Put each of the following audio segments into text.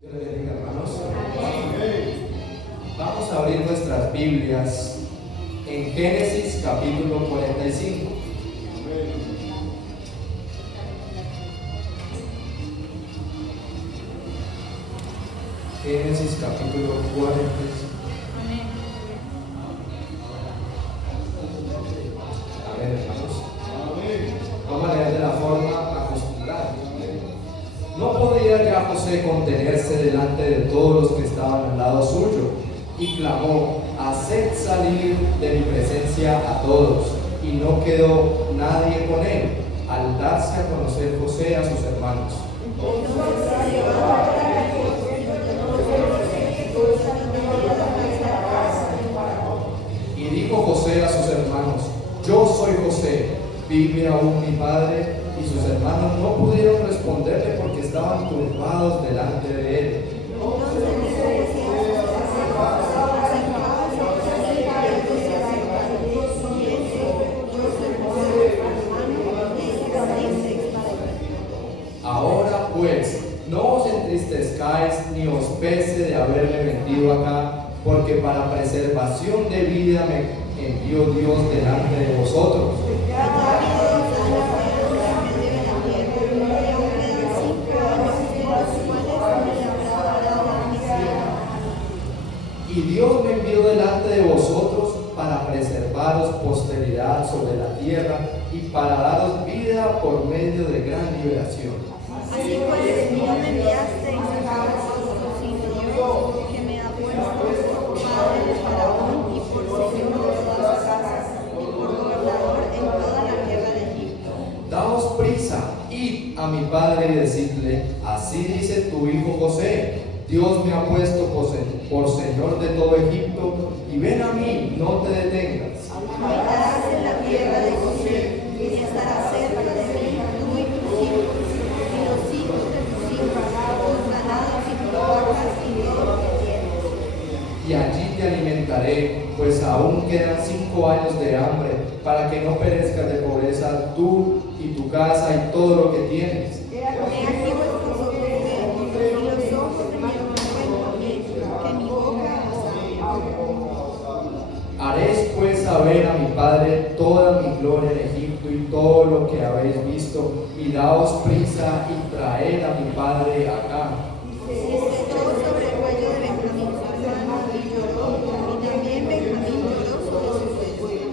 Dios les bendiga, hermanos. Vamos a abrir nuestras Biblias en Génesis capítulo 45. Génesis capítulo 45. Amén, hermanos. Vamos a leer de la forma acostumbrada. No podía ya José contenerse delante de todos los que estaban al lado suyo, y clamó: haced salir de mi presencia a todos. Y no quedó nadie con él, al darse a conocer José a sus hermanos. Y dijo José a sus hermanos: yo soy José, ¿vive aún mi padre? Y sus hermanos no pudieron responderle porque estaban turbados delante de él. Ahora pues, no os entristezcáis ni os pese de haberme vendido acá, porque para preservación de vida me envió Dios delante de vosotros. Y Dios me envió delante de vosotros para preservaros posteridad sobre la tierra y para daros vida por medio de gran liberación. Así pues, Dios me enviaste a vosotros, y Dios, que me ha puesto por padre de Faraón y por señor de todas las casas y por gobernador en toda la tierra de Egipto. Daos prisa, id a mi padre y decidle: así dice tu hijo José, Dios me ha puesto por señor de todo Egipto, y ven a mí, no te detengas. Habitarás en la tierra de José, y estarás cerca de mí, tú y tus hijos, y los hijos de tus hijos, tus ganados y tus vacas y todo lo que tienes. Y allí te alimentaré, pues aún quedan 5 años de hambre, para que no perezcas de pobreza tú y tu casa y todo lo que tienes. He aquí vuestros ojos ven, y los ojos de mi hermano ven, que mi boca os ha. Haréis pues saber a mi padre toda mi gloria en Egipto y todo lo que habéis visto, y daos prisa y traed a mi padre acá. Y se echó sobre el cuello de Benjamín su hermano y lloró, y también Benjamín lloró sobre su cuello.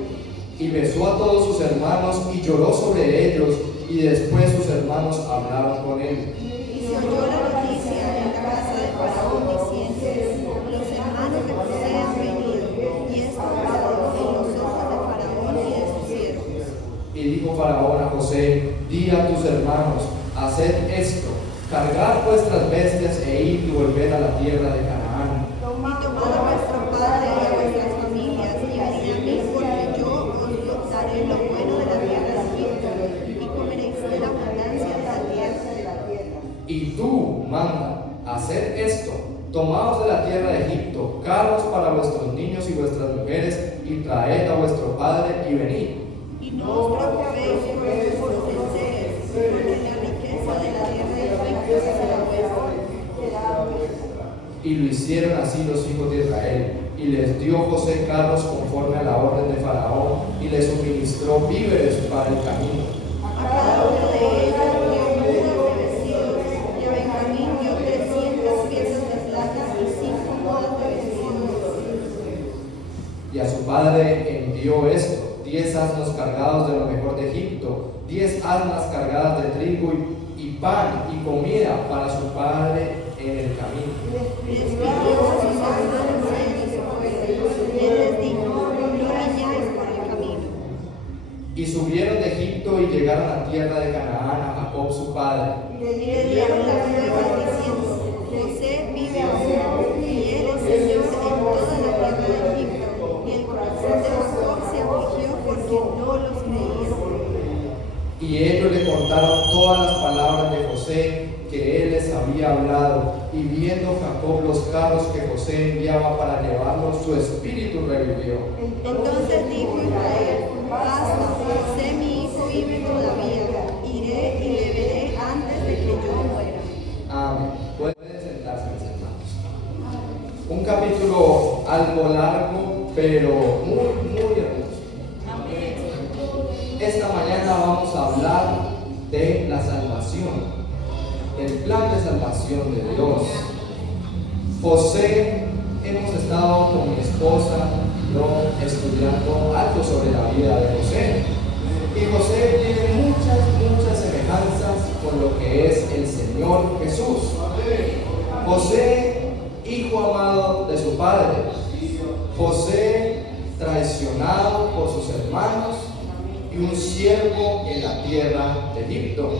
Y besó a todos sus hermanos y lloró sobre ellos, y después sus hermanos hablaron con él. Y se oyó la noticia en la casa de Faraón diciendo: los hermanos de José han venido, y esto agradó en los ojos de Faraón y de sus siervos. Y dijo Faraón a José: di a tus hermanos, haced esto, cargad vuestras bestias e id y volved a la tierra de Canaán. Y tomad a vuestro padre y a vuestras familias, y venid a mí, porque yo os daré lo bueno de la tierra de Egipto, y comeréis de la abundancia de la tierra. Y tú, manda, haced esto, tomaos de la tierra de Egipto carros para vuestros niños y vuestras mujeres, y traed a vuestro padre y venid. Y no os preocupéis por los enseres, porque la riqueza de la tierra de Egipto será vuestra. Y lo hicieron así los hijos de Israel, y les dio José carros conforme a la orden de Faraón, y les suministró víveres para el camino. A cada uno de ellos dio mudas de vestidos, y a Benjamín dio 300 piezas de plata y 5 mudas de vestidos. Y a su padre envió esto: 10 asnos cargados de lo mejor de Egipto, 10 asnas cargadas de trigo y pan y comida para su padre en el camino. Les pidió a sus hermanos y se fueron. Él les dijo: no riñáis por el camino. Y subieron de Egipto y llegaron a la tierra de Canaán a Jacob su padre. Y le dieron las nuevas diciendo: José vive aún, y él es señor en toda la tierra de Egipto. Y el corazón de Jacob se afligió porque no los creían. Y ellos le contaron todas las palabras de José que él les había hablado. Y viendo Jacob los carros que José enviaba para llevarlos, su espíritu revivió. Entonces dijo Israel: basta, José mi hijo vive todavía. Iré y le veré antes de que yo muera. Amén. Pueden sentarse. algo largo, pero muy hermoso. Esta mañana vamos a hablar de la salvación, del plan de salvación de Dios. José, hemos estado con mi esposa y yo estudiando algo sobre la vida de José. Y José tiene muchas semejanzas con lo que es el Señor Jesús. José, hijo amado de su padre. José, traicionado por sus hermanos y un siervo en la tierra de Egipto.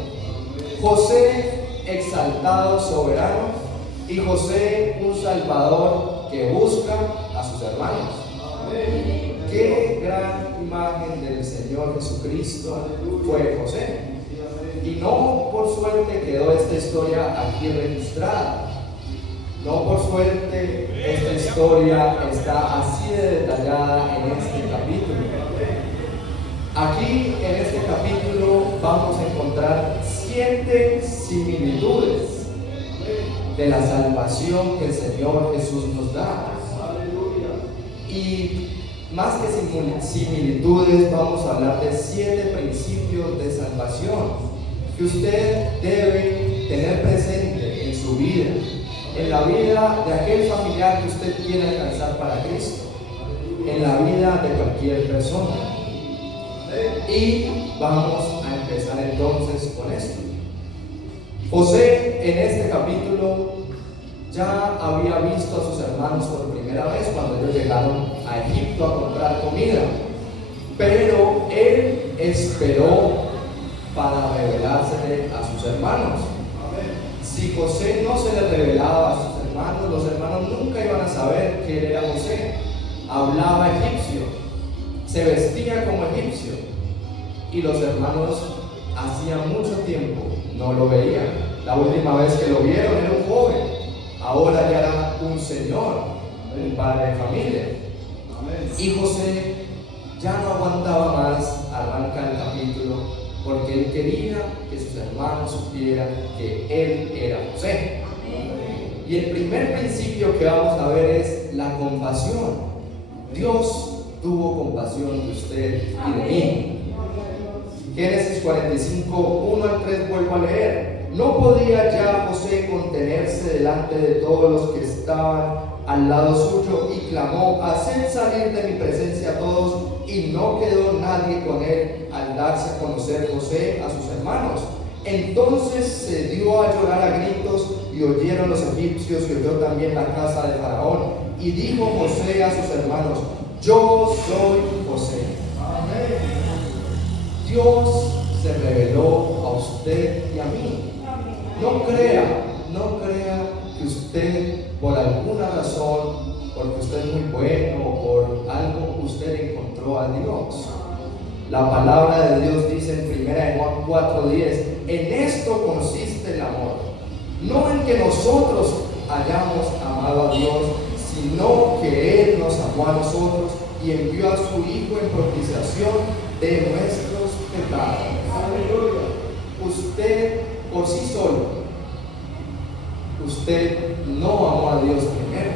José, exaltado soberano, y José, un salvador que busca a sus hermanos. Qué gran imagen del Señor Jesucristo fue José. Y no por suerte quedó esta historia aquí registrada. No por suerte esta historia está así de detallada en este capítulo. Aquí en este capítulo vamos a encontrar 7 similitudes de la salvación que el Señor Jesús nos da. Y más que similitudes, vamos a hablar de 7 principios de salvación que usted debe tener presente en su vida, en la vida de aquel familiar que usted quiere alcanzar para Cristo, en la vida de cualquier persona. Y vamos a empezar entonces con esto. José en este capítulo ya había visto a sus hermanos por primera vez cuando ellos llegaron a Egipto a comprar comida, pero él esperó para revelársele a sus hermanos. Si José no se le revelaba a sus hermanos, los hermanos nunca iban a saber que él era José. Hablaba egipcio, se vestía como egipcio, y los hermanos hacía mucho tiempo no lo veían. La última vez que lo vieron era un joven, ahora ya era un señor, un padre de familia. Y José ya no aguantaba más, arranca el capítulo, porque él quería que sus hermanos supieran que él era José. Y el primer principio que vamos a ver es la compasión. Dios tuvo compasión de usted y de mí. Génesis 45, 1 al 3, vuelvo a leer. No podía ya José contenerse delante de todos los que estaban al lado suyo y clamó: haced salir de mi presencia a todos. Y no quedó nadie con él al darse a conocer José a sus hermanos. Entonces se dio a llorar a gritos, y oyeron los egipcios, y oyó también la casa de Faraón. Y dijo José a sus hermanos: yo soy José. Dios se reveló a usted y a mí. No crea que usted, por alguna razón, porque usted es muy bueno o por algo, usted encontró a Dios. La palabra de Dios dice en 1 Juan 4:10: en esto consiste el amor, no en que nosotros hayamos amado a Dios, sino que Él nos amó a nosotros y envió a su Hijo en propiciación de nuestros pecados. Usted por sí solo, usted no amó a Dios primero.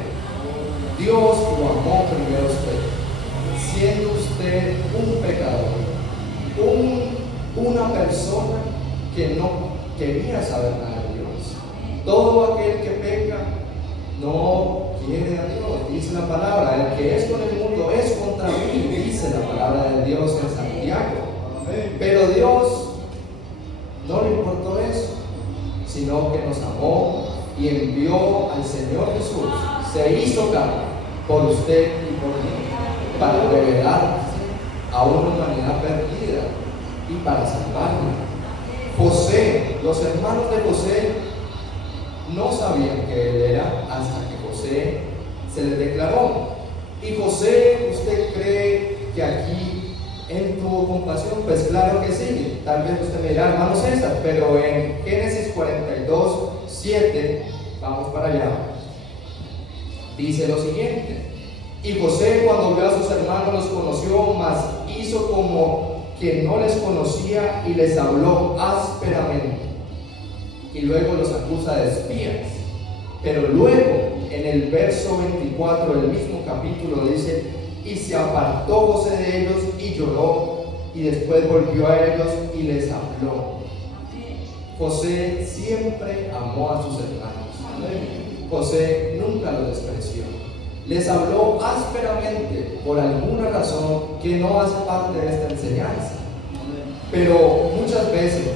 Dios lo amó primero a usted, siendo usted un pecador, una persona que no quería saber nada de Dios. Todo aquel que peca no quiere a Dios, dice la palabra. El que es con el mundo es contra mí, dice la palabra de Dios en Santiago. Pero Dios no le importó eso, sino que nos amó y envió al Señor Jesús. Se hizo carne por usted y por mí, para revelarse a una humanidad perdida y para salvarla. José, los hermanos de José no sabían que él era hasta que José se les declaró. Y José, ¿usted cree que aquí él tuvo compasión? Pues claro que sí. Tal vez usted me dirá: hermano César, pero en Génesis 42:7, vamos para allá, dice lo siguiente: y José, cuando vio a sus hermanos, los conoció, mas hizo como que no les conocía y les habló ásperamente. Y luego los acusa de espías. Pero luego, en el verso 24 del mismo capítulo dice: y se apartó José de ellos y lloró, y después volvió a ellos y les habló. José siempre amó a sus hermanos. José nunca los despreció. Les habló ásperamente por alguna razón que no hace parte de esta enseñanza. Pero muchas veces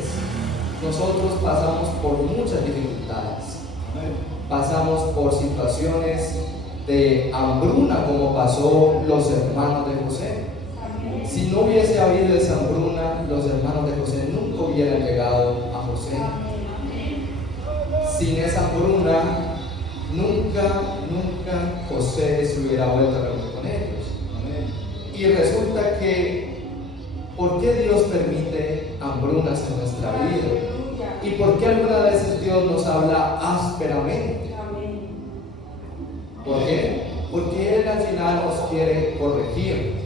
nosotros pasamos por muchas dificultades. Pasamos por situaciones de hambruna, como pasó los hermanos de José. Si no hubiese habido esa hambruna, los hermanos de José nunca hubieran llegado a José. Sin esa hambruna, nunca José se hubiera vuelto a reunir con ellos. Y resulta que, ¿por qué Dios permite hambrunas en nuestra vida? ¿Y por qué algunas veces Dios nos habla ásperamente? ¿Por qué? Porque Él al final nos quiere corregir,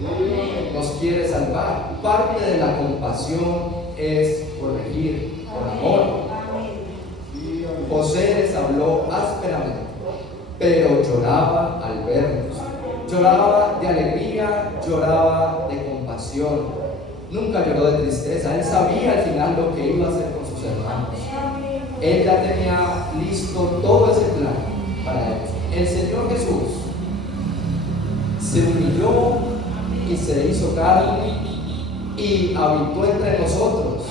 nos quiere salvar. Parte de la compasión es corregir con amor. José les habló ásperamente, pero lloraba al verlos. Lloraba de alegría, lloraba de compasión. Nunca lloró de tristeza. Él sabía al final lo que iba a hacer con sus hermanos. Él ya tenía listo todo ese plan para ellos. El Señor Jesús se humilló y se hizo carne y habitó entre nosotros,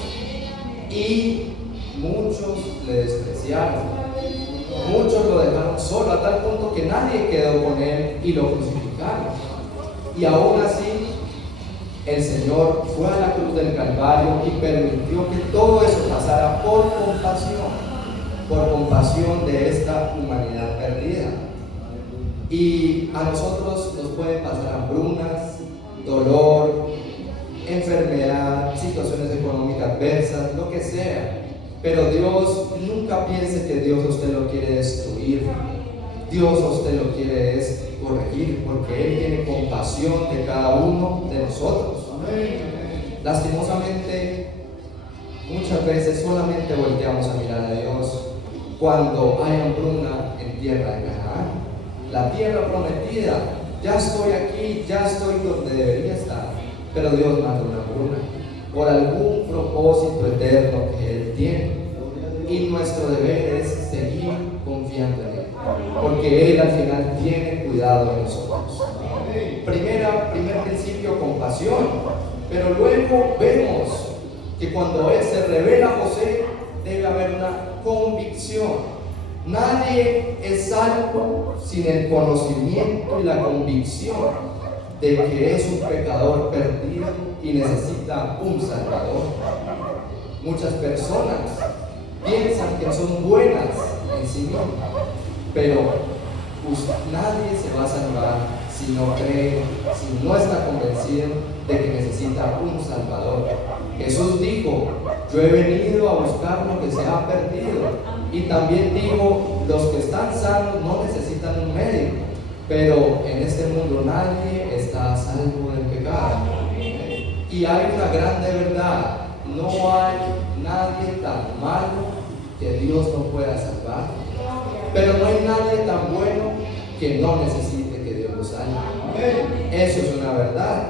y muchos le despreciaron, muchos lo dejaron solo, a tal punto que nadie quedó con él y lo crucificaron. Y aún así el Señor fue a la cruz del Calvario y permitió que todo eso pasara por compasión de esta humanidad perdida. Y a nosotros nos pueden pasar hambrunas, dolor, enfermedad, situaciones económicas adversas, lo que sea. Pero Dios, nunca piense que Dios a usted lo quiere destruir. Dios a usted lo quiere corregir, porque Él tiene compasión de cada uno de nosotros. Lastimosamente, muchas veces solamente volteamos a mirar a Dios cuando hay hambruna en tierra de Canaán. La tierra prometida, ya estoy aquí, ya estoy donde debería estar, pero Dios manda una hambruna por algún propósito eterno que Él tiene, y nuestro deber es seguir confiando en Él, porque Él al final tiene cuidado de nosotros. Primer principio, compasión, pero luego vemos que cuando Él se revela a José, debe haber una convicción. Nadie es salvo sin el conocimiento y la convicción de que es un pecador perdido y necesita un Salvador. Muchas personas piensan que son buenas en sí mismas, pero nadie se va a salvar si no cree, si no está convencido de que necesita un Salvador. Jesús dijo: yo he venido a buscar lo que se ha perdido. Y también dijo: los que están sanos no necesitan un médico. Pero en este mundo nadie está a salvo del pecado. Y hay una grande verdad: no hay nadie tan malo que Dios no pueda salvar, pero no hay nadie tan bueno que no necesite que Dios lo salve. Eso es una verdad.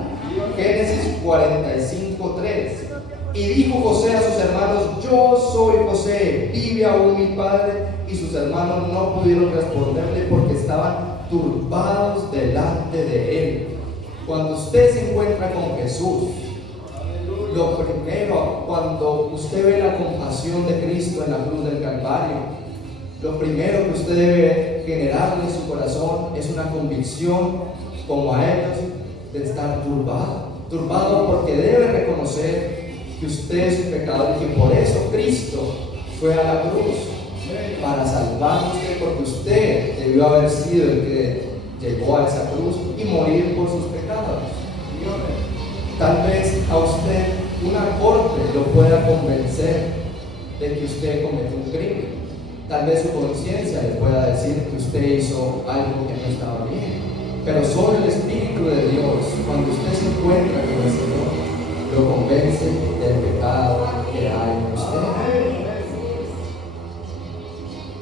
Génesis 45:3. Y dijo José a sus hermanos: yo soy José, vive aún mi padre. Y sus hermanos no pudieron responderle porque estaban turbados delante de él. Cuando usted se encuentra con Jesús, lo primero, cuando usted ve la compasión de Cristo en la cruz del Calvario, lo primero que usted debe generarle en su corazón es una convicción, como a ellos, de estar turbado porque debe reconocer que usted es un pecador y que por eso Cristo fue a la cruz, para salvar a usted, porque usted debió haber sido el que llegó a esa cruz y morir por sus pecados. Tal vez a usted una corte lo pueda convencer de que usted cometió un crimen. Tal vez su conciencia le pueda decir que usted hizo algo que no estaba bien. Pero solo el Espíritu de Dios, cuando usted se encuentra con el Señor, lo convence del pecado que hay en usted.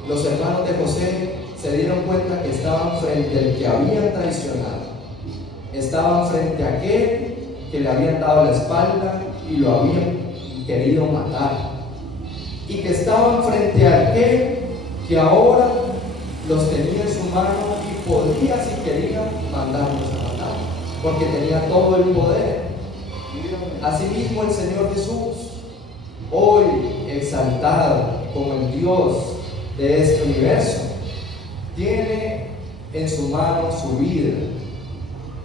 Los hermanos de José se dieron cuenta que estaban frente al que habían traicionado, estaban frente a aquel que le habían dado la espalda y lo habían querido matar, y que estaban frente a aquel que ahora los tenía en su mano y podía, si quería, mandarlos a matar, porque tenía todo el poder. Asimismo, el Señor Jesús, hoy exaltado como el Dios de este universo, tiene en su mano su vida,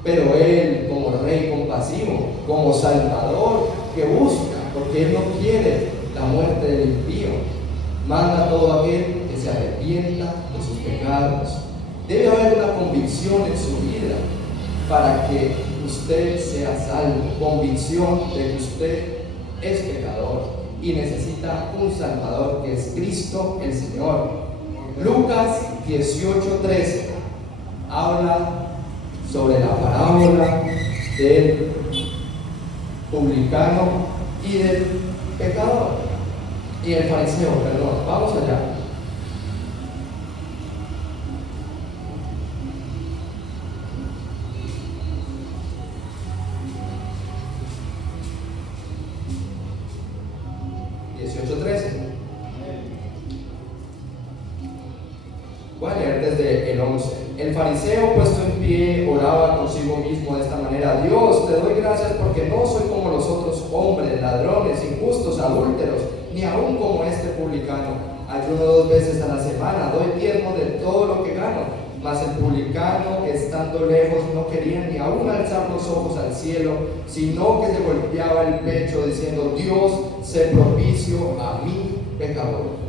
pero Él, como Rey compasivo, como Salvador que busca, porque Él no quiere la muerte del impío, manda a todo aquel que se arrepienta de sus pecados. Debe haber una convicción en su vida para que usted sea salvo, convicción de que usted es pecador y necesita un Salvador, que es Cristo el Señor. Lucas 18:13 habla sobre la parábola del publicano y del pecador y el fariseo, perdón. Vamos allá. Voy a leer desde el 11. El fariseo, puesto en pie, oraba consigo mismo de esta manera: Dios, te doy gracias porque no soy como los otros hombres, ladrones, injustos, adúlteros, ni aún como este publicano. Ayuno 2 veces a la semana, doy diezmo de todo lo que gano. Mas el publicano, estando lejos, no quería ni aún alzar los ojos al cielo, sino que se golpeaba el pecho diciendo: Dios, sé propicio a mí, pecador.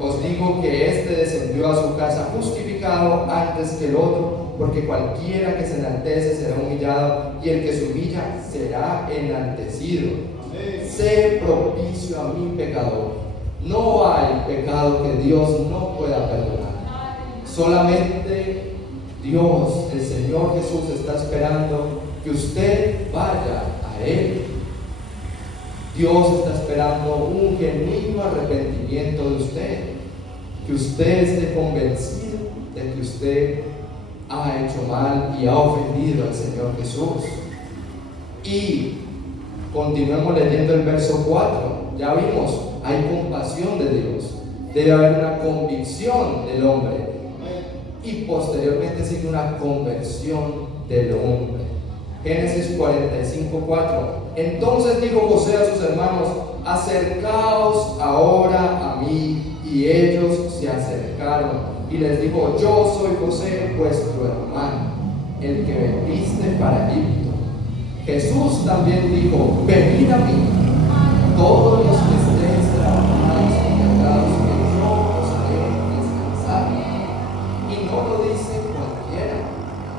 Os digo que éste descendió a su casa justificado antes que el otro, porque cualquiera que se enaltece será humillado, y el que se humilla será enaltecido. Sé propicio a mí, pecador. No hay pecado que Dios no pueda perdonar. Solamente Dios, el Señor Jesús, está esperando que usted vaya a Él. Dios está esperando un genuino arrepentimiento de usted, que usted esté convencido de que usted ha hecho mal y ha ofendido al Señor Jesús. Y continuemos leyendo el verso 4. Ya vimos, hay compasión de Dios, debe haber una convicción del hombre y posteriormente sigue una conversión del hombre. Génesis 45:4. Entonces dijo José a sus hermanos: acercaos ahora a mí. Y ellos se acercaron y les dijo: yo soy José, vuestro hermano, el que vendiste para Egipto. Jesús también dijo: venid a mí, todos los que estéis trabajados y cargados, que yo os haré descansar. Y no lo dice cualquiera,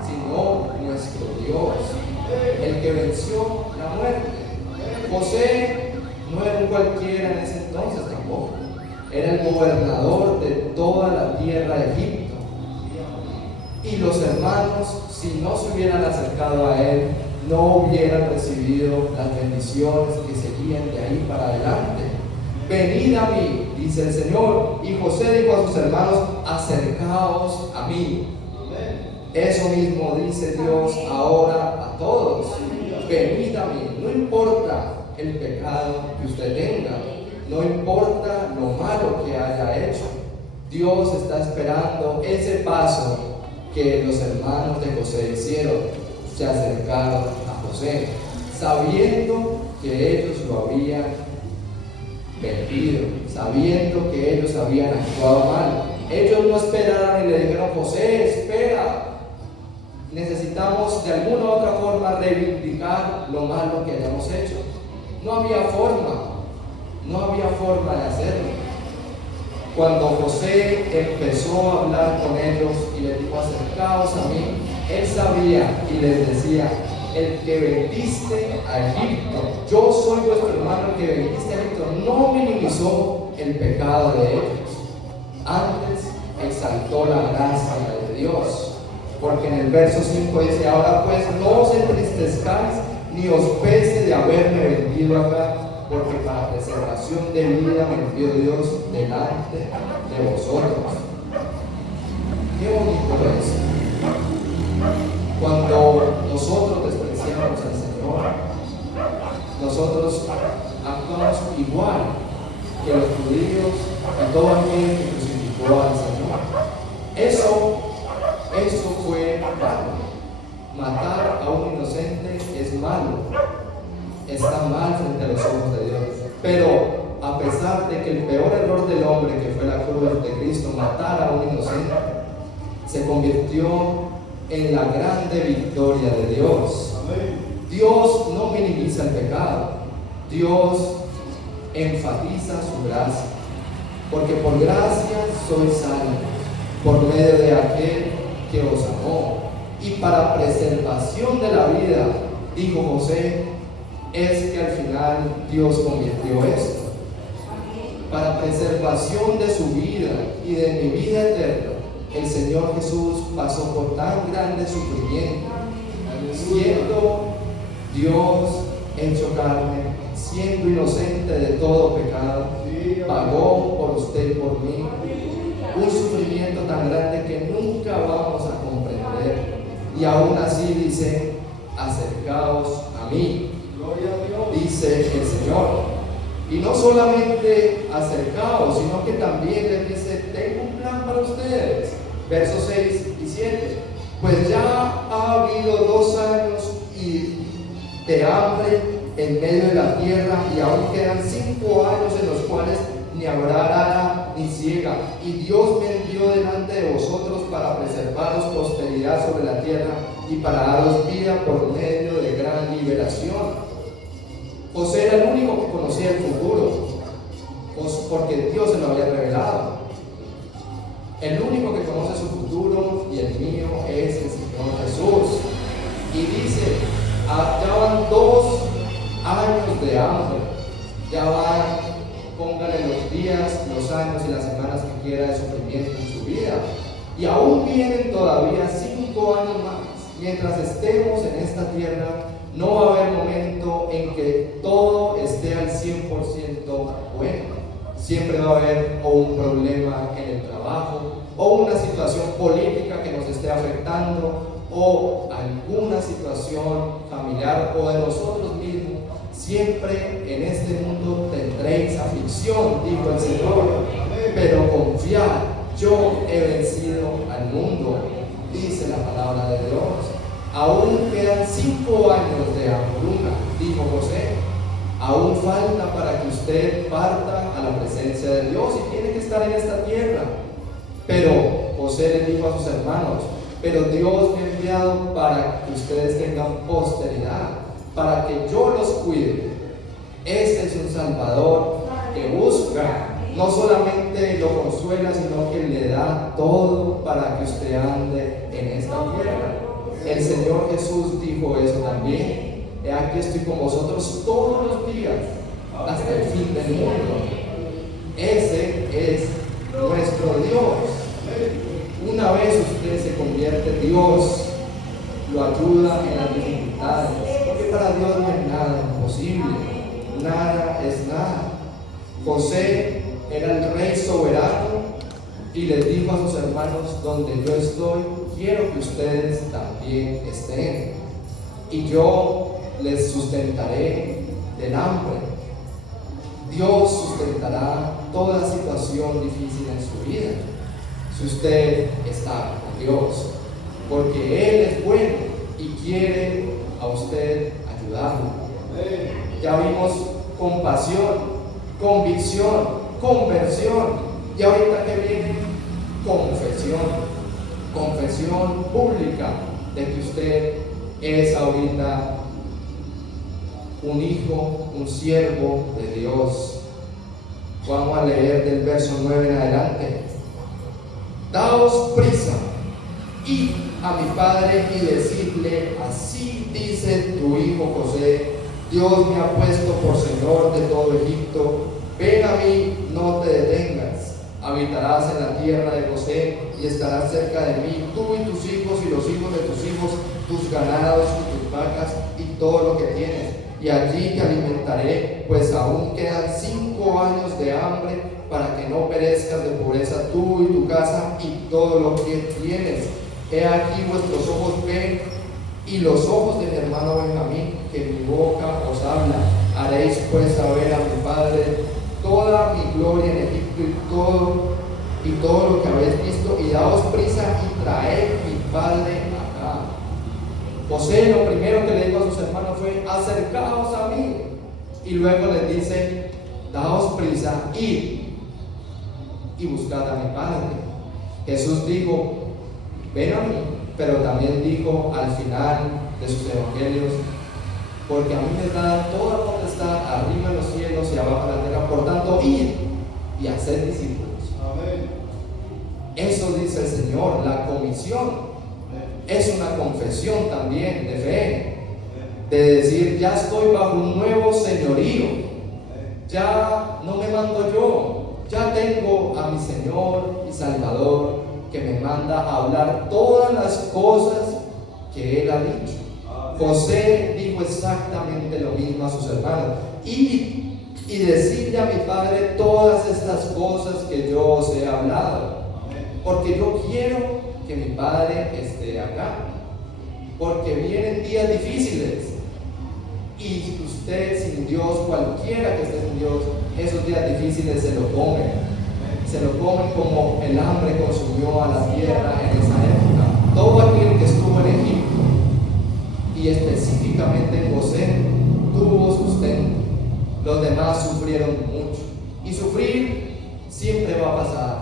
sino nuestro Dios, el que venció la muerte. José no era un cualquiera en ese entonces tampoco. Era el gobernador de toda la tierra de Egipto. Y los hermanos, si no se hubieran acercado a él, no hubieran recibido las bendiciones que seguían de ahí para adelante. Venid a mí, dice el Señor. Y José dijo a sus hermanos: acercaos a mí. Eso mismo dice Dios ahora a todos: venid a mí. No importa el pecado que usted tenga, no importa lo malo que haya hecho, Dios está esperando ese paso que los hermanos de José hicieron. Se acercaron a José, sabiendo que ellos lo habían vendido, sabiendo que ellos habían actuado mal. Ellos no esperaron y le dijeron: José, espera, necesitamos de alguna u otra forma reivindicar lo malo que hayamos hecho. No había forma de hacerlo. Cuando José empezó a hablar con ellos y les dijo: acercaos a mí, él sabía y les decía: el que vendiste a Egipto, yo soy vuestro hermano, el que vendiste a Egipto. No minimizó el pecado de ellos, antes exaltó la gracia de Dios, porque en el verso 5 dice: ahora pues no os entristezcáis ni os pese de haberme vendido acá, porque para preservación de vida me envió Dios delante de vosotros. Qué bonito es cuando nosotros despreciamos al Señor. Nosotros actuamos igual que los judíos y todo aquel que crucificó al Señor. Eso fue malo. Matar a un inocente es malo. Está mal frente a los ojos de Dios. Pero a pesar de que el peor error del hombre, que fue la cruz de Cristo, matar a un inocente, se convirtió en la grande victoria de Dios. Dios no minimiza el pecado. Dios enfatiza su gracia. Porque por gracia sois salvos, por medio de aquel que os amó. Y para preservación de la vida, dijo José, es que al final Dios convirtió esto. Para preservación de su vida y de mi vida eterna, el Señor Jesús pasó por tan grande sufrimiento, siendo Dios hecho carne, siendo inocente de todo pecado, pagó por usted y por mí un sufrimiento tan grande que nunca vamos a comprender. Y aún así dice, acercaos a mí, dice el Señor. Y no solamente acercaos, sino que también les dice, tengo un plan para ustedes. Versos 6 y 7. Pues ya ha habido 2 años de hambre en medio de la tierra, y aún quedan 5 años en los cuales ni habrá arada ni siega. Y Dios me envió delante de vosotros para preservaros posteridad sobre la tierra y para daros vida por medio de gran liberación. José era el único que conocía el futuro, porque Dios se lo había revelado. El único que conoce su futuro y el mío es el Señor Jesús. Y dice, ya van 2 años de hambre, ya van, póngale los días, los años y las semanas que quiera de sufrimiento en su vida. Y aún vienen todavía 5 años más. Mientras estemos en esta tierra, no va a haber momento en que todo esté al 100% bueno. Siempre va a haber o un problema en el trabajo, o una situación política que nos esté afectando, o alguna situación familiar o de nosotros mismos. Siempre en este mundo tendréis aflicción, dijo el Señor, pero confiad, yo he vencido al mundo, dice la palabra de Dios. Aún quedan 5 años de hambruna, dijo José. Aún falta para que usted parta a la presencia de Dios y tiene que estar en esta tierra. Pero José le dijo a sus hermanos, pero Dios me ha enviado para que ustedes tengan posteridad, para que yo los cuide. Este es un Salvador que busca, no solamente lo consuela, sino que le da todo para que usted ande en esta tierra. El Señor Jesús dijo eso también. He aquí estoy con vosotros todos los días hasta el fin del mundo. Ese es nuestro Dios. Una vez usted se convierte, Dios lo ayuda en las dificultades, porque para Dios no hay nada imposible, nada es nada. José era el rey soberano y les dijo a sus hermanos, donde yo estoy, quiero que ustedes también estén, y yo les sustentaré del hambre. Dios sustentará toda situación difícil en su vida, si usted está con Dios, porque Él es bueno y quiere a usted ayudarlo. Ya vimos compasión, convicción, conversión, y ahorita que viene confesión pública de que usted es ahorita un hijo, un siervo de Dios. Vamos a leer del verso 9 en adelante. Daos prisa, id a mi padre y decidle, así dice tu hijo José, Dios me ha puesto por Señor de todo Egipto, ven a mí, no te detengas, habitarás en la tierra de José y estarás cerca de mí, tú y tus hijos y los hijos de tus hijos, tus ganados y tus vacas y todo lo que tienes, y allí te alimentaré, pues aún quedan 5 años de hambre para que no perezcas de pobreza tú y tu casa y todo lo que tienes. He aquí vuestros ojos ven y los ojos de mi hermano Benjamín, que mi boca os habla. Haréis pues saber a mi padre toda mi gloria en Egipto y todo lo que habéis visto, y daos prisa y traed mi padre acá. José lo primero que le dijo a sus hermanos fue: acercaos a mí. Y luego les dice: daos prisa, id y buscad a mi padre. Jesús dijo: ven a mí, pero también dijo al final de sus evangelios: porque a mí me da toda potestad arriba en los cielos y abajo en la tierra, por tanto, id y haced discípulos. Amén. Eso dice el Señor. La comisión es una confesión también de fe, de decir: ya estoy bajo un nuevo señorío, ya no me mando yo, ya tengo a mi Señor y Salvador, que me manda a hablar todas las cosas que Él ha dicho. José dijo exactamente lo mismo a sus hermanos: id y decidle a mi padre todas estas cosas que yo os he hablado, porque yo quiero que mi padre esté acá, porque vienen días difíciles y usted sin Dios, cualquiera que esté sin Dios, esos días difíciles se lo comen como el hambre consumió a la tierra en esa época. Todo aquel que estuvo en Egipto y específicamente en José tuvo sustento. Los demás sufrieron mucho, y sufrir siempre va a pasar,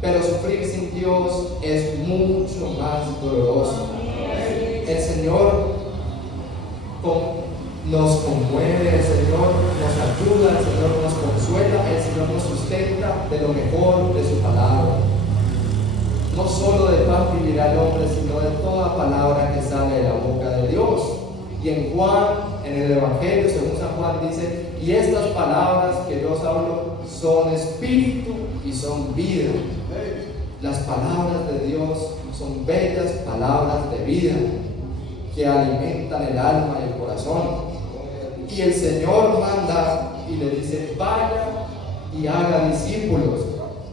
pero sufrir sin Dios es mucho más doloroso. El Señor nos conmueve, el Señor nos ayuda, el Señor nos consuela, el Señor nos sustenta de lo mejor de su palabra. No solo de pan vivirá el hombre, sino de toda palabra que sale de la boca de Dios. Y en Juan, en el Evangelio, según San Juan, dice: y estas palabras que yo os hablo son espíritu y son vida. Las palabras de Dios son bellas palabras de vida que alimentan el alma y el corazón. Y el Señor manda y le dice: vaya y haga discípulos,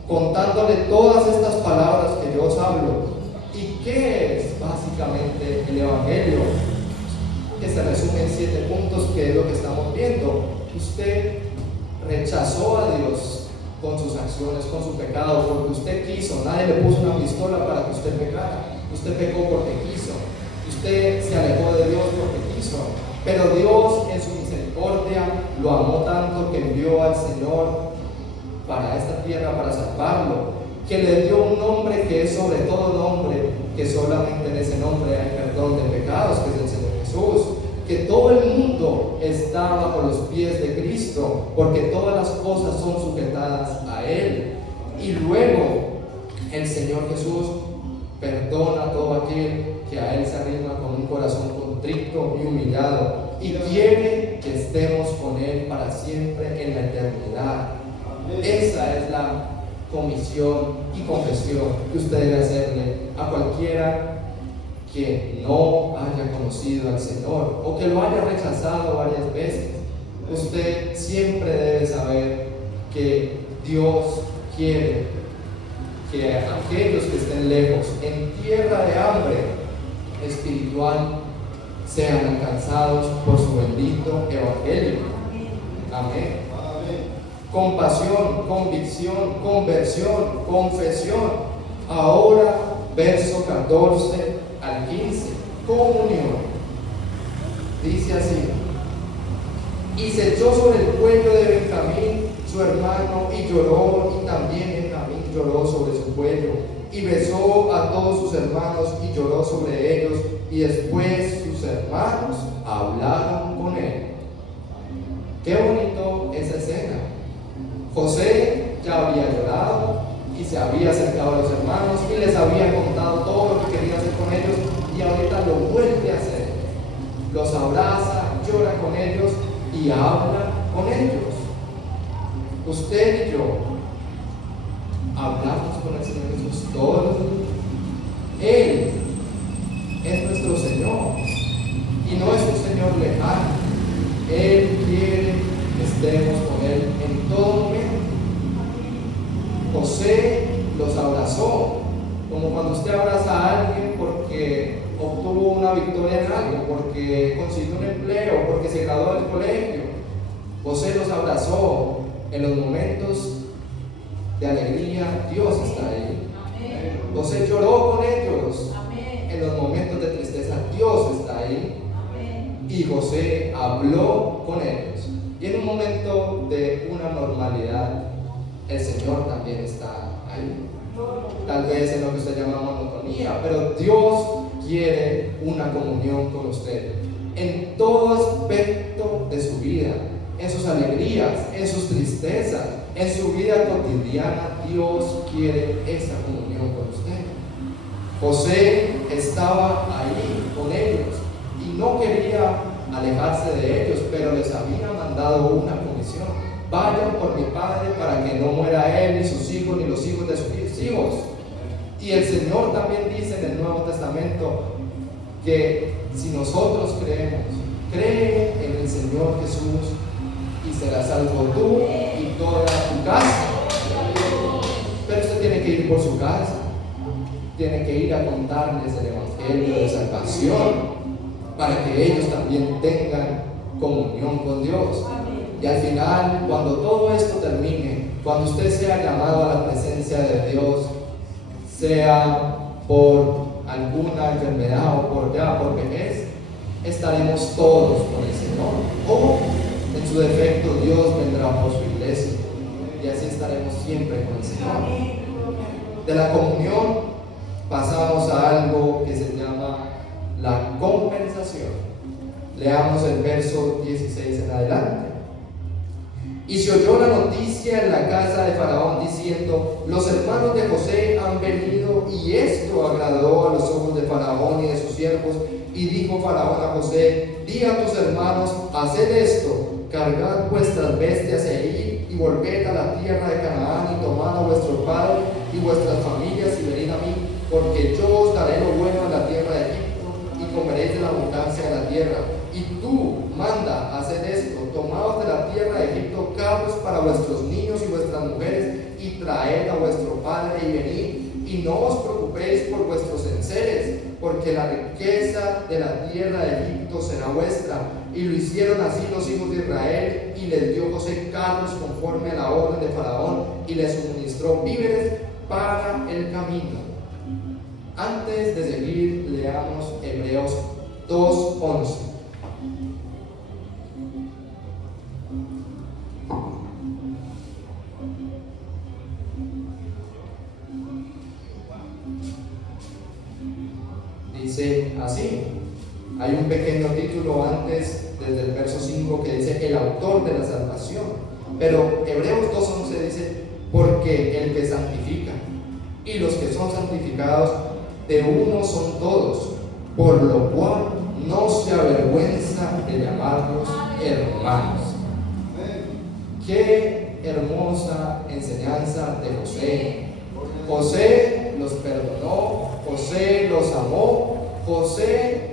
contándole todas estas palabras que yo os hablo. ¿Y qué es básicamente el Evangelio? Que se resume en 7 puntos, que es lo que estamos viendo. Usted rechazó a Dios con sus acciones, con su pecado, porque usted quiso. Nadie le puso una pistola para que usted pecara. Usted pecó porque quiso. Usted se alejó de Dios porque quiso. Pero Dios, en su misericordia, lo amó tanto que envió al Señor para esta tierra, para salvarlo, que le dio un nombre que es sobre todo nombre, que solamente en ese nombre hay perdón de pecados, que es el Señor Jesús. Que todo el mundo está bajo los pies de Cristo, porque todas las cosas son sujetadas a Él. Y luego el Señor Jesús perdona a todo aquel que a Él se arrima con un corazón contrito y humillado, y quiere que estemos con Él para siempre en la eternidad. Esa es la comisión y confesión que usted debe hacerle a cualquiera que no haya conocido al Señor o que lo haya rechazado varias veces. Usted siempre debe saber que Dios quiere que aquellos que estén lejos, en tierra de hambre espiritual, sean alcanzados por su bendito Evangelio. Amén. Compasión, convicción, conversión, confesión. Ahora, verso 14 al 15, comunión. Dice así: y se echó sobre el cuello de Benjamín, su hermano, y lloró, y también Benjamín lloró sobre su cuello, y besó a todos sus hermanos, y lloró sobre ellos, y después sus hermanos hablaron con él. Qué bonito esa escena. José ya había llorado y se había acercado a los hermanos y les había contado todo lo que quería hacer con ellos, y ahorita lo vuelve a hacer. Los abraza, llora con ellos y habla con ellos. Usted y yo hablamos con el Señor Jesús todos los días. Él es nuestro Señor y no es un Señor lejano. Él quiere que estemos con Él en todo momento. José los abrazó, como cuando usted abraza a alguien porque obtuvo una victoria en algo, porque consiguió un empleo, porque se graduó del colegio. José los abrazó. En los momentos de alegría, Dios está ahí. José lloró con ellos. En los momentos de tristeza, Dios está ahí. Y José habló con ellos. Y en un momento de una normalidad, el Señor también está ahí. Tal vez en lo que usted llama monotonía, pero Dios quiere una comunión con usted en todo aspecto de su vida, en sus alegrías, en sus tristezas, en su vida cotidiana. Dios quiere esa comunión con usted. José estaba ahí con ellos y no quería alejarse de ellos, pero les había mandado una comisión: vayan por mi padre para que no muera él, ni sus hijos, ni los hijos de sus hijos. Y el Señor también dice en el Nuevo Testamento que si nosotros creemos, cree en el Señor Jesús y serás salvo tú y toda tu casa. Pero usted tiene que ir por su casa, tiene que ir a contarles el Evangelio de salvación para que ellos también tengan comunión con Dios. Y al final, cuando todo esto termine, cuando usted sea llamado a la presencia de Dios, sea por alguna enfermedad o por vejez, estaremos todos con el Señor. O en su defecto, Dios vendrá por su iglesia y así estaremos siempre con el Señor. De la comunión pasamos a algo que se llama la compensación. Leamos el verso 16 en adelante. Y se oyó la noticia en la casa de Faraón diciendo: los hermanos de José han venido, y esto agradó a los ojos de Faraón y de sus siervos. Y dijo Faraón a José: di a tus hermanos, haced esto, cargad vuestras bestias e id y volved a la tierra de Canaán y tomad a vuestro padre y vuestras familias y venid a mí, porque yo os daré lo bueno en la tierra de Egipto y comeréis de la abundancia de la tierra. Y tú manda, haced esto, tomaos de la tierra de Egipto carros para vuestros niños y vuestras mujeres y traed a vuestro padre y venid, y no os preocupéis por vuestros enseres, porque la riqueza de la tierra de Egipto será vuestra. Y lo hicieron así los hijos de Israel, y les dio José carros conforme a la orden de Faraón, y les suministró víveres para el camino. Antes de seguir, leamos Hebreos 2:11. Dice así, hay un pequeño título antes, desde el verso 5, que dice el autor de la salvación, pero Hebreos 2:11 dice: porque el que santifica y los que son santificados de uno son todos, por lo cual no se avergüenza de llamarlos hermanos. Qué hermosa enseñanza de José. José los perdonó, José los amó, José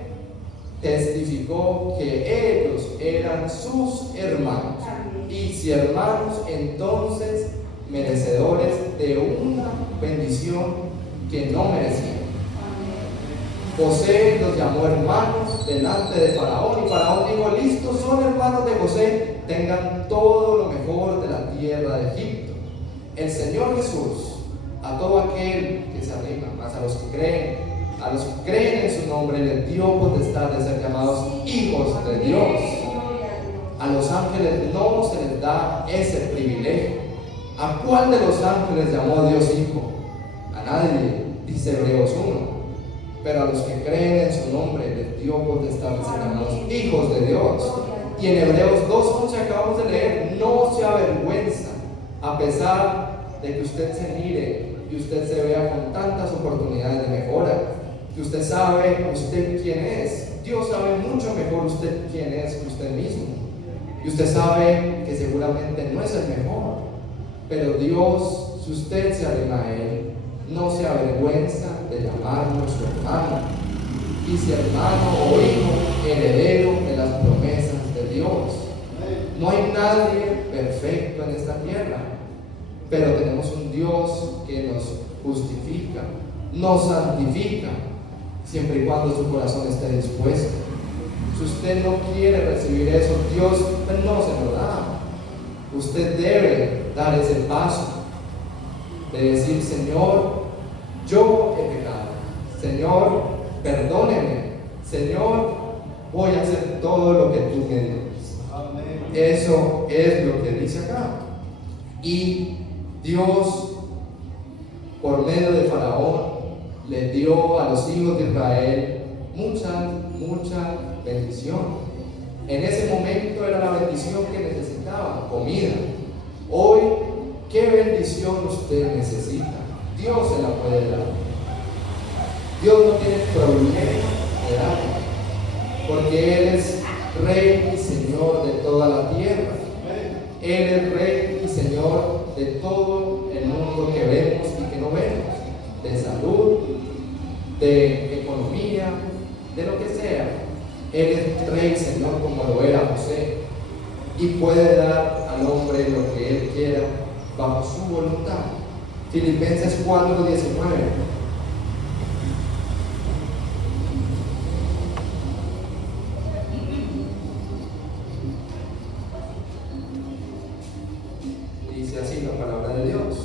testificó que ellos eran sus hermanos. Y si hermanos, entonces merecedores de una bendición que no merecían. José los llamó hermanos delante de Faraón, y Faraón dijo: listos son hermanos de José, tengan todo lo mejor de la tierra de Egipto. El Señor Jesús, a todo aquel que se arrima, más a los que creen en su nombre, les dio potestad de ser llamados hijos de Dios. A los ángeles no se les da ese privilegio. ¿A cuál de los ángeles llamó Dios hijo? A nadie, dice Hebreos 1. Pero a los que creen en su nombre les dio potestad de ser llamados hijos de Dios. Y en Hebreos 2:11 acabamos de leer: no se avergüenza, a pesar de que usted se mire y usted se vea con tantas oportunidades de mejora, que usted sabe usted quién es. Dios sabe mucho mejor usted quién es que usted mismo. Y usted sabe que seguramente no es el mejor, pero Dios, si usted se arrima a Él, no se avergüenza de llamarlo su hermano. Y si hermano o hijo, heredero de las promesas de Dios. No hay nadie perfecto en esta tierra, pero tenemos un Dios que nos justifica, nos santifica, siempre y cuando su corazón esté dispuesto. Si usted no quiere recibir eso, Dios no se lo da. Usted debe dar ese paso de decir: Señor, yo he pecado, Señor, perdóneme, Señor, voy a hacer todo lo que tú me dices. Eso es lo que dice acá. Y Dios, por medio de Faraón, le dio a los hijos de Israel mucha bendición. En ese momento era la bendición que necesitaban: comida. Hoy, ¿qué bendición usted necesita? Dios se la puede dar. Dios no tiene problema de darla, porque Él es Rey y Señor de toda la tierra. Él es Rey y Señor de todo el mundo que vemos y que no vemos, de salud, de economía, de lo que sea. Él es Rey y Señor como lo era José, y puede dar al hombre lo que Él quiera bajo su voluntad. Filipenses 4:19. Dice así la palabra de Dios: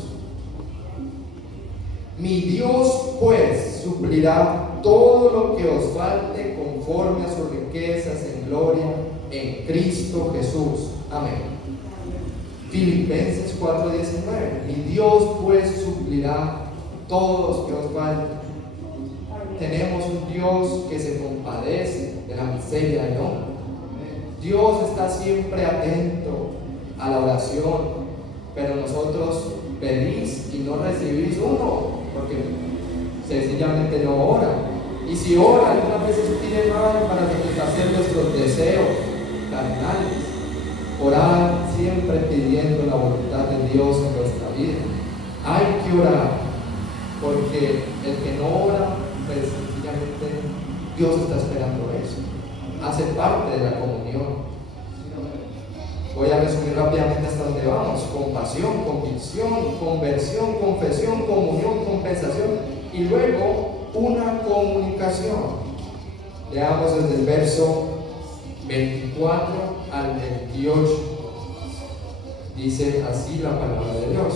mi Dios pues suplirá todo lo que os falte conforme a sus riquezas en gloria en Cristo Jesús. Amén. Filipenses 4:19. Mi Dios pues suplirá todo lo que os falte. Tenemos un Dios que se compadece de la miseria del hombre. Dios está siempre atento a la oración, pero nosotros pedís y no recibís uno, porque sencillamente no ora. Y si ora, algunas veces pide más para satisfacer nuestros deseos carnales. Orar siempre pidiendo la voluntad de Dios en nuestra vida. Hay que orar, porque el que no ora, pues sencillamente Dios está esperando eso. Hace parte de la comunión. Voy a resumir rápidamente hasta donde vamos: compasión, convicción, conversión, confesión, comunión, compensación y luego una comunicación. Leamos desde el verso 24 al 28. Dice así la palabra de Dios: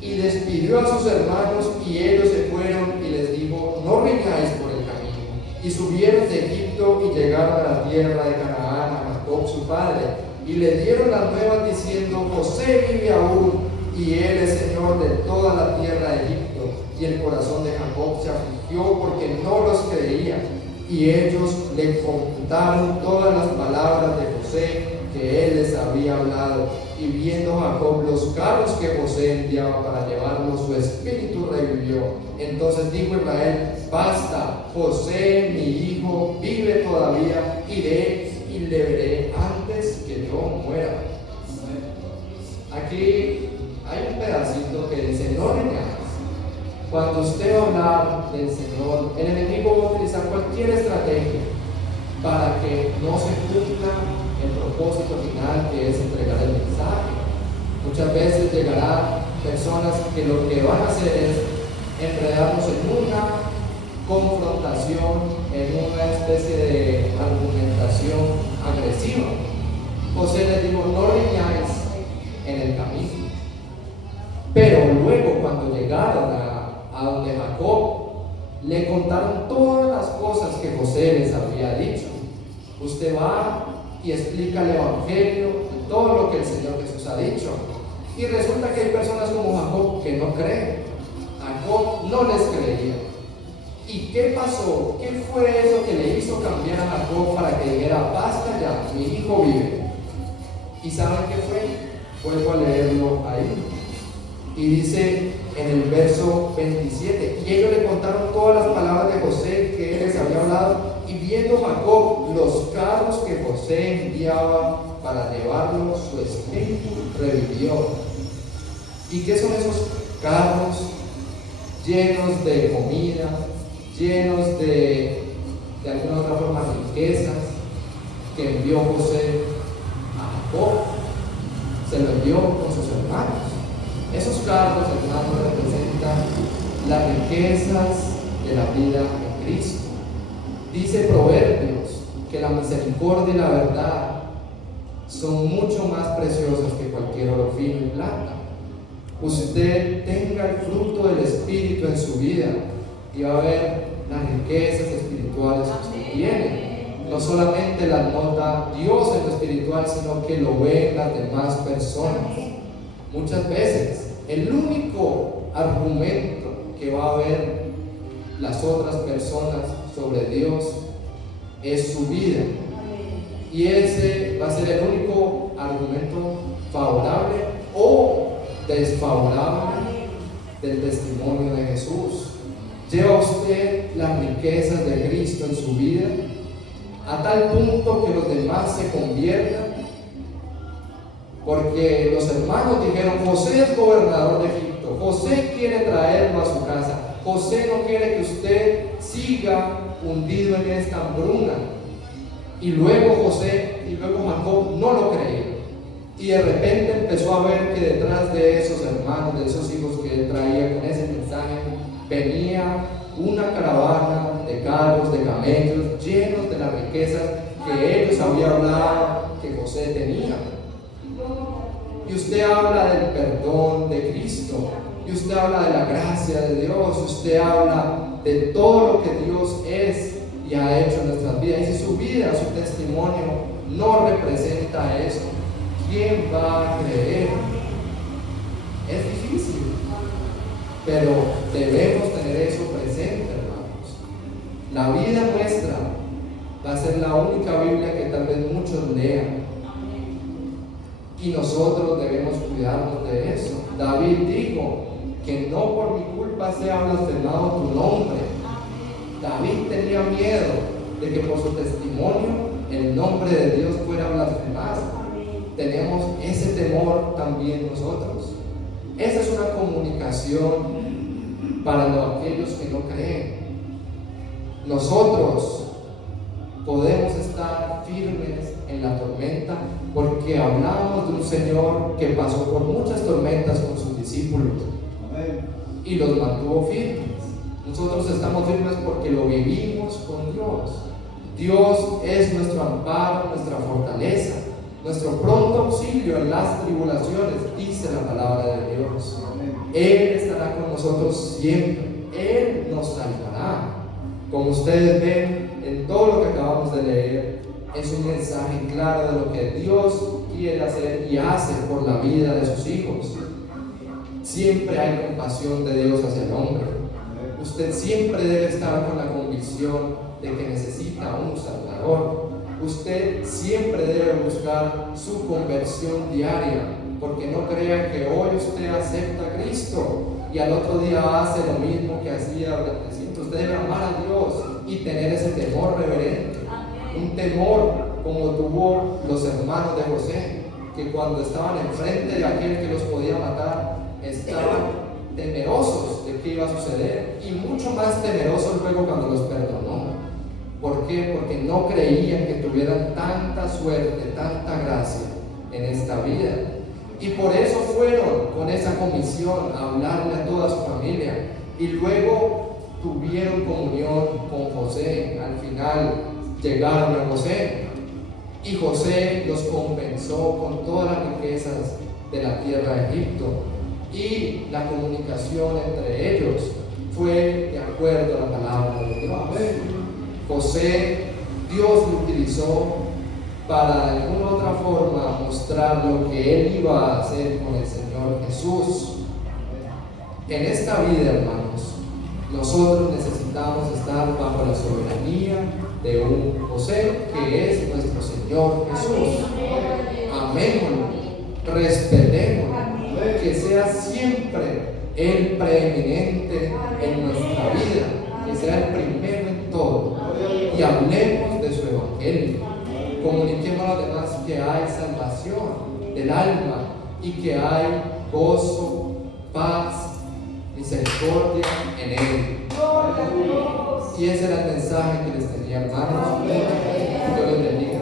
y despidió a sus hermanos, y ellos se fueron, y les dijo: no riñáis por el camino. Y subieron de Egipto y llegaron a la tierra de Canaán, a Jacob su padre, y le dieron las nuevas diciendo: José vive aún, y él es señor de toda la tierra de Egipto. Y el corazón de Jacob se afligió porque no los creía. Y ellos le contaron todas las palabras de José que él les había hablado. Y viendo Jacob los carros que José enviaba para llevarlos, su espíritu revivió. Entonces dijo Israel: basta, José mi hijo vive todavía, iré y le veré antes que yo muera. Aquí hay un pedacito que dice: no reñáis. Cuando usted va a hablar del Señor, el enemigo va a utilizar cualquier estrategia para que no se cumpla el propósito final, que es entregar el mensaje. Muchas veces llegarán personas que lo que van a hacer es enredarnos en una confrontación, en una especie de argumentación agresiva. José les dijo: no riñáis en el camino. Pero luego, cuando llegaron a donde Jacob, le contaron todas las cosas que José les había dicho. Usted va y explica el evangelio, todo lo que el Señor Jesús ha dicho, y resulta que hay personas como Jacob que no creen. Jacob no les creía. ¿Y qué pasó? ¿Qué fue eso que le hizo cambiar a Jacob para que dijera: basta ya, mi hijo vive? ¿Y saben qué fue? Vuelvo a leerlo ahí. Y dice en el verso 27: y ellos le contaron todas las palabras de José que él les había hablado. Y viendo Jacob los carros que José enviaba para llevarlos, su espíritu revivió. ¿Y qué son esos carros? Llenos de comida, llenos de alguna otra forma riquezas, que envió José a Jacob. se lo envió con sus hermanos. Esos carros, hermanos, representan las riquezas de la vida en Cristo. Dice Proverbios que la misericordia y la verdad son mucho más preciosas que cualquier oro fino y plata. Usted tenga el fruto del Espíritu en su vida y va a ver las riquezas espirituales que usted tiene. No solamente las nota Dios en lo espiritual, sino que lo ven las demás personas. Muchas veces el único argumento que va a ver las otras personas sobre Dios es su vida, y ese va a ser el único argumento favorable o desfavorable del testimonio de Jesús. ¿Lleva usted las riquezas de Cristo en su vida a tal punto que los demás se conviertan? Porque los hermanos dijeron: José es gobernador de Egipto, José quiere traerlo a su casa, José no quiere que usted siga hundido en esta hambruna. Y luego Jacob no lo creía, y de repente empezó a ver que detrás de esos hermanos, de esos hijos que él traía con ese mensaje, venía una caravana de carros, de camellos, llenos de las riquezas que ellos habían hablado que José tenía. Y usted habla del perdón de Cristo, y usted habla de la gracia de Dios, usted habla de todo lo que Dios es y ha hecho en nuestras vidas. Y si su vida, su testimonio no representa eso, ¿quién va a creer? Es difícil, pero debemos tener eso presente, hermanos. La vida nuestra va a ser la única Biblia que tal vez muchos lean, y nosotros debemos cuidarnos de eso. David dijo que no por mi culpa sea blasfemado tu nombre. David tenía miedo de que por su testimonio el nombre de Dios fuera blasfemado. Tenemos ese temor también nosotros. Esa es una comunicación para aquellos que no creen. Nosotros podemos estar firmes en la tormenta porque hablamos de un Señor que pasó por muchas tormentas con sus discípulos y los mantuvo firmes. Nosotros estamos firmes porque lo vivimos con Dios. Dios es nuestro amparo, nuestra fortaleza, nuestro pronto auxilio en las tribulaciones, dice la palabra de Dios. Él estará con nosotros siempre. Él nos salvará. Como ustedes ven en todo lo que acabamos de leer, es un mensaje claro de lo que Dios quiere hacer y hace por la vida de sus hijos. Siempre hay compasión de Dios hacia el hombre. Usted siempre debe estar con la convicción de que necesita un Salvador. Usted siempre debe buscar su conversión diaria, porque no crea que hoy usted acepta a Cristo y al otro día hace lo mismo que hacía durante siempre. Usted debe amar a Dios y tener ese temor reverente, un temor como tuvo los hermanos de José, que cuando estaban enfrente de aquel que los podía matar, estaban temerosos de qué iba a suceder, y mucho más temerosos luego cuando los perdonó. ¿Por qué? Porque no creían que tuvieran tanta suerte, tanta gracia en esta vida. Y por eso fueron con esa comisión a hablarle a toda su familia, y luego tuvieron comunión con José. Al final llegaron a José, y José los compensó con todas las riquezas de la tierra de Egipto, y la comunicación entre ellos fue de acuerdo a la palabra de Dios. José, Dios lo utilizó para de alguna u otra forma mostrar lo que él iba a hacer con el Señor Jesús. En esta vida, hermanos, nosotros necesitamos estar bajo la soberanía de un José, que es nuestro Señor Jesús. Amémoslo, respetémoslo, que sea siempre el preeminente en nuestra vida, que sea el primero en todo, y hablemos de su evangelio. Comuniquemos a los demás que hay salvación del alma y que hay gozo, paz, misericordia en él. Y ese era el mensaje que les tenía, hermanos. Dios les bendiga.